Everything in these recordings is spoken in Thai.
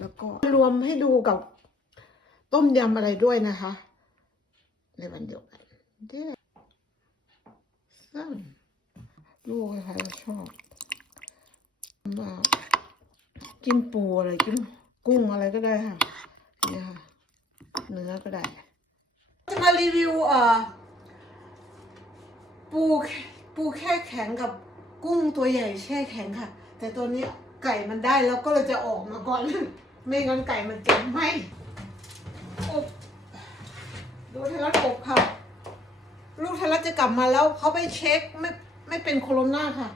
แล้วก็รวมให้ดูกับต้มยำอะไรด้วยนะคะ ในวันเดียวกันเด้อซึ่งลูกใครชอบมาจิ้มปูอะไรจิ้มกุ้งอะไรก็ได้ค่ะเนี่ยค่ะเนื้อก็ได้จะมารีวิวเอ่อปูปูแช่แข็งกับกุ้งตัวใหญ่แช่แข็งค่ะ แต่ตัวนี้ไก่มันได้แล้วก็เลยจะออกมาก่อน ไม่งั้นไก่มันจะไหมอบดูไทยรัฐอบค่ะ ลูกไทยรัฐจะกลับมาแล้วเขาไปเช็คไม่ไม่เป็นโคโรนาค่ะ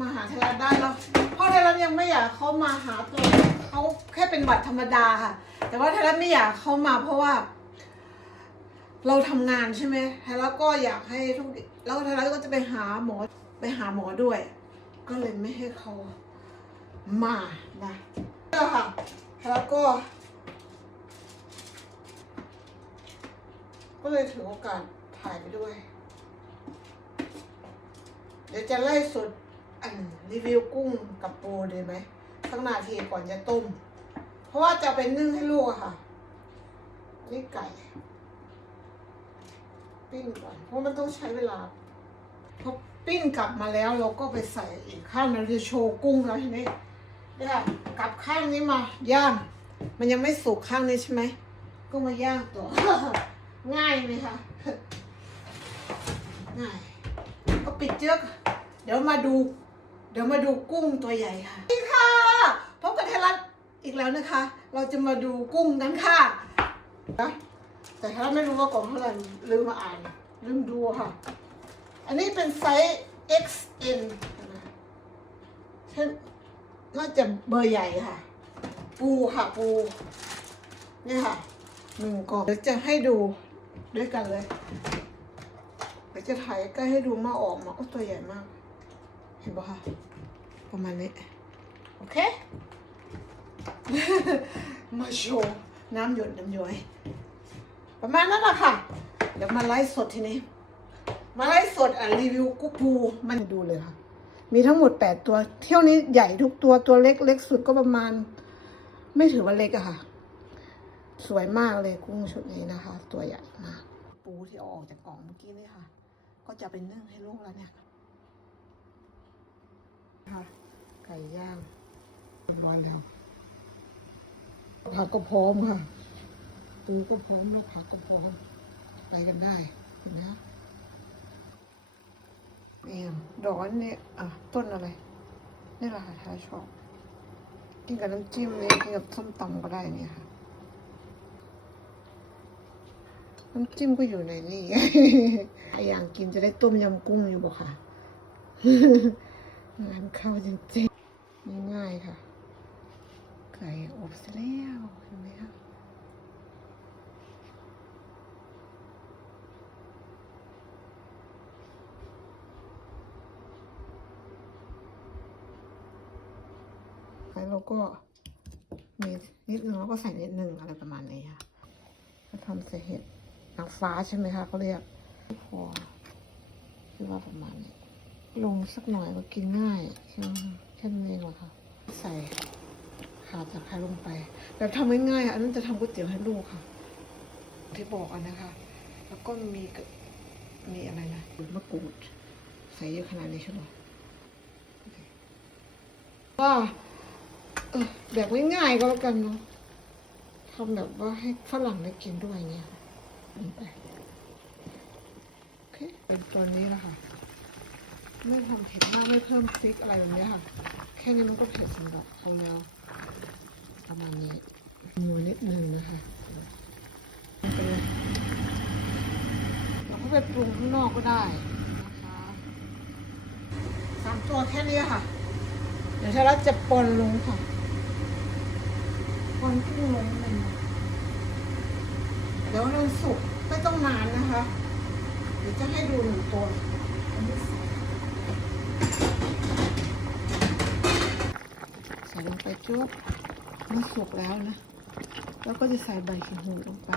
มาหาไทยรัฐได้แล้วเพราะไทยรัฐยังไม่อยากเขามาหาตัวเขาแค่เป็นบัตรธรรมดาค่ะ แต่ว่าไทยรัฐไม่อยากเขามาเพราะว่า เราทำงานใช่ไหมแล้วก็อยากให้ทุกแล้วไทยรัฐก็จะไปหาหมอไปหาหมอด้วย ก็เลยไม่ให้เขามานะ ก็ค่ะ แล้วก็ ก็เลยถือโอกาสถ่ายไปด้วย เดี๋ยวจะไล่สดอันรีวิวกุ้งกับปูดีไหมสักนาทีก่อนจะต้ม เพราะว่าจะเป็นนึ่งให้ลูกอะค่ะ นี่ไก่ปิ้งก่อนเพราะมันต้องใช้เวลาพอปิ้งกลับมาแล้วเราก็ไปใส่อีกข้างมันจะโชว์กุ้งแล้วทีนี้ เนี่ยกลับข้างนี้มาย่าง มันยังไม่สุกข้างนี้ใช่ไหม ก็มาย่างต่อ ง่ายไหมคะง่ายก็ปิดเจือกเดี๋ยวมาดู เดี๋ยวมาดูกุ้งตัวใหญ่ค่ะนี่ค่ะพบกับไทยรัฐอีกแล้วนะคะ เราจะมาดูกุ้งกันค่ะนะแต่ถ้าไม่รู้ว่ากล่องเท่าไหร่ลืมมาอ่านลืมดูค่ะ อันนี้เป็นไซส์ XN เช่ นน่าจะเบอร์ใหญ่ค่ะ ปูค่ะปูนี่ค่ะหนึ่งกล่องเดี๋ยวจะให้ดูด้วยกันเลยเดี๋ยวจะถ่ายใกล้ให้ดูมาออกมาก็ตัวใหญ่มาก เห็นปะคะประมาณนี้ โอเค มาโชว์น้ำหยดน้ำย้อยประมาณนั้นแหละค่ะ เดี๋ยวมาไลฟ์สดทีนี้ มาไลฟ์สดอะรีวิวกุ๊กปูมันดูเลยค่ะ มีทั้งหมดแปดตัว เที่ยวนี้ใหญ่ทุกตัวตัวเล็กเล็กสุดก็ประมาณ ไม่ถือว่าเล็กอะค่ะ สวยมากเลยกุ้งชุดนี้นะคะ ตัวใหญ่มาก ปูที่เอาออกจากกล่องเมื่อกี้นี่ค่ะ ก็จะเป็นนึ่งให้ลูกแล้วเนี่ยค่ะไก่ย่างเรียบร้อยแล้วผักก็พร้อมค่ะ ปูก็พร้อมแล้วผักก็พร้อมไปกันได้เห็นไหมคะเอง ดอกอันนี้อะต้นอะไร นี่แหละค่ะถ้าชอบกินกับน้ำจิ้มเนี่ยกินกับส้มตำก็ได้นี่ค่ะน้ำจิ้มก็อยู่ในนี่ใครอย่ากกินจะได้ต้มยำกุ้งอยู่บอกค่ะงานเข้าจริงๆง่ายๆค่ะ ไก่อบเสร็จแล้วเห็นไหมคะ แล้วก็มีนิดนึงแล้วก็ใส่นิดนึงอะไรประมาณนี้ค่ะก็ทำใส่เห็ดนางฟ้าใช่ไหมคะเขาเรียกพอคือว่าประมาณนี้ลงสักหน่อยก็กินง่ายใช่ไหมคะแค่นั้นเองเหรอคะใส่ขาตะไคร้ลงไปแบบทำง่ายๆอันนั้นจะทำก๋วยเตี๋ยวให้ลูกค่ะ ที่บอกอันนะคะ แล้วก็มีมีอะไรนะมะกรูดใส่เยอะขนาดนี้ใช่ไหมว่า เออแบบง่ายๆก็แล้วกันเนาะทำแบบว่าให้ฝรั่งได้กินด้วยเงี้ยไปโอเคเป็นตัวนี้แล้วค่ะไม่ทำเผ็ดมากไม่เพิ่มพริกอะไรแบบนี้ค่ะ แค่นี้มันก็เผ็ดสำหรับเขาแล้ว ประมาณนี้นัวนิดนึงนะคะเลยเราก็ไปปรุงข้างนอกก็ได้นะคะสามตัวแค่นี้ค่ะ เดี๋ยวถ้าเราจะปนลงค่ะ คนขึ้นลงเลยเดี๋ยวเราสุกไม่ต้องนานนะคะ เดี๋ยวจะให้ดูหนึ่งตัวใส่ลงไปจุ๊บมันสุกแล้วนะ แล้วก็จะใส่ใบขิงหูลงไป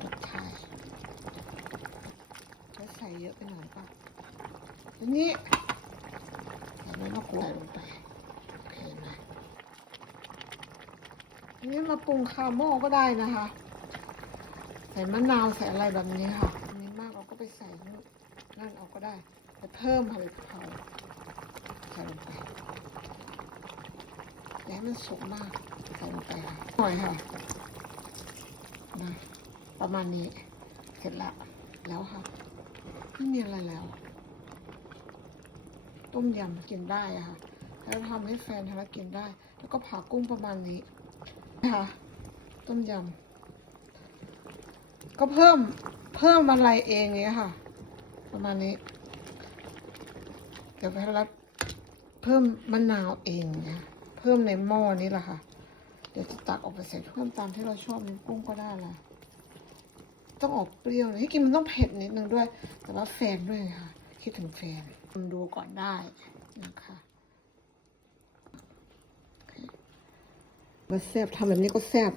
ตบท้ายแล้วใส่เยอะไปหน่อยป่ะอันนี้ใส่ใบมะกรูดลงไปโอเคไหม อั นี้มาปรุงคาโม่ก็ได้นะคะ ใส่มะนาวใส่อะไรแบบนี้ค่ะนี้มากเราก็ไปใส่นั่นเอาก็ได้ไปเพิ่มผลิตภัณฑ์ใส่ลงไปอย่าให้มันสุกมากใส่ลงไปค่ะหน่อยค่ะนะประมาณนี้เสร็จล้วแล้วค่ะไม่มีอะไรแล้ว ต้มยำกินได้อะค่ะแล้วทำให้แฟนทำแล้วกินได้ แล้วก็ผ่ากุ้งประมาณนี้ นะคะต้มยำก็เพิ่มเพิ่มอะไรเองเนี้ยค่ะ ประมาณนี้ เดี๋ยวแพรับเพิ่มมะนาวเองนะเพิ่มในหม้อนี้แหละค่ะ เดี๋ยวจะตักออกไปใส่เพิ่มตามที่เราชอบในกุ้งก็ได้ละต้องออกเปรี้ยวเลยที่กินมันต้องเผ็ดนิดนึงด้วย แต่ว่าแฟนด้วยค่ะ คิดถึงแฟนดูก่อนได้นะคะ มาแซบทำแบบนี้ก็แซบ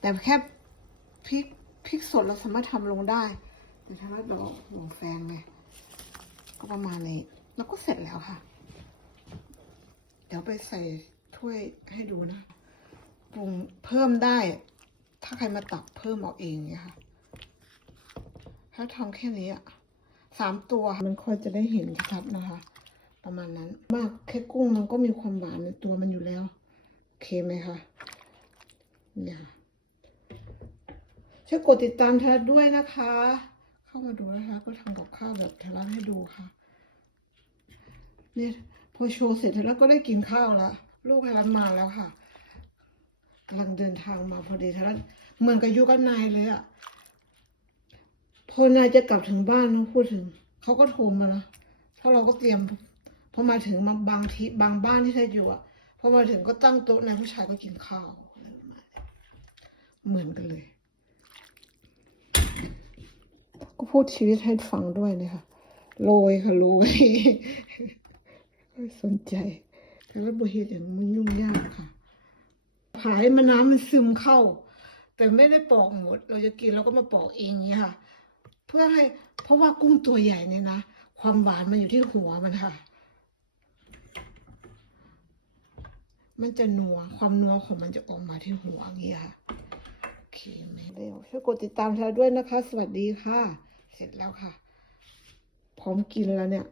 แต่แค่พริกพริกสดเราสามารถทำลงได้ แต่ถ้าเราหลงแฟนไงก็ประมาณนี้แล้วก็เสร็จแล้วค่ะ เดี๋ยวไปใส่ถ้วยให้ดูนะปรุงเพิ่มได้ ถ้าใครมาตักเพิ่มเอาเองเนี่ยค่ะถ้าทำแค่นี้อะสามตัวมันค่อยจะได้เห็นชัดนะคะ ประมาณนั้น มากแค่กุ้งมันก็มีความหวานในตัวมันอยู่แล้ว โอเคไหมคะ นี่ยค่ะช่วยกดติดตามเธอด้วยนะคะ เข้ามาดูนะคะ ก็ทำกับข้าวแบบเธอรักให้ดูค่ะเนี่ยพอโชว์เสร็จเธอรักก็ได้กินข้าวล้วลูกเธอรักมาแล้วค่ะกำลังเดินทางมาพอดีเธอรักเหมือนกับยุกับนายเลยอะพอนายจะกลับถึงบ้านนะพูดถึงเขาก็โทรมานะเพราะเราก็เตรียมพอมาถึงมาบางทีบางบ้านที่เธออยู่อะพอมาถึงก็ตั้งโต๊ะนายผู้ชายก็กินข้าวอะไรประมาณนี้ เหมือนกันเลย ก็พูดชีวิตให้ฟังด้วยนะคะ โรยค่ะโรยสนใจ แต่ว่าบุเหตุอย่างมันยุ่งยากค่ะผายมันน้ำมันซึมเข้า แต่ไม่ได้ปอกหมด เราจะกินเราก็มาปอกเองนี้ค่ะ เพื่อให้เพราะว่ากุ้งตัวใหญ่เนี่ยนะ ความหวานมันอยู่ที่หัวมันค่ะ มันจะนัวความนัวของมันจะออกมาที่หัวอย่างนี้ค่ะ ไหมเร็วช่วยกดติดตามเราด้วยนะคะ สวัสดีค่ะ เสร็จแล้วค่ะ พร้อมกินแล้วเนี่ย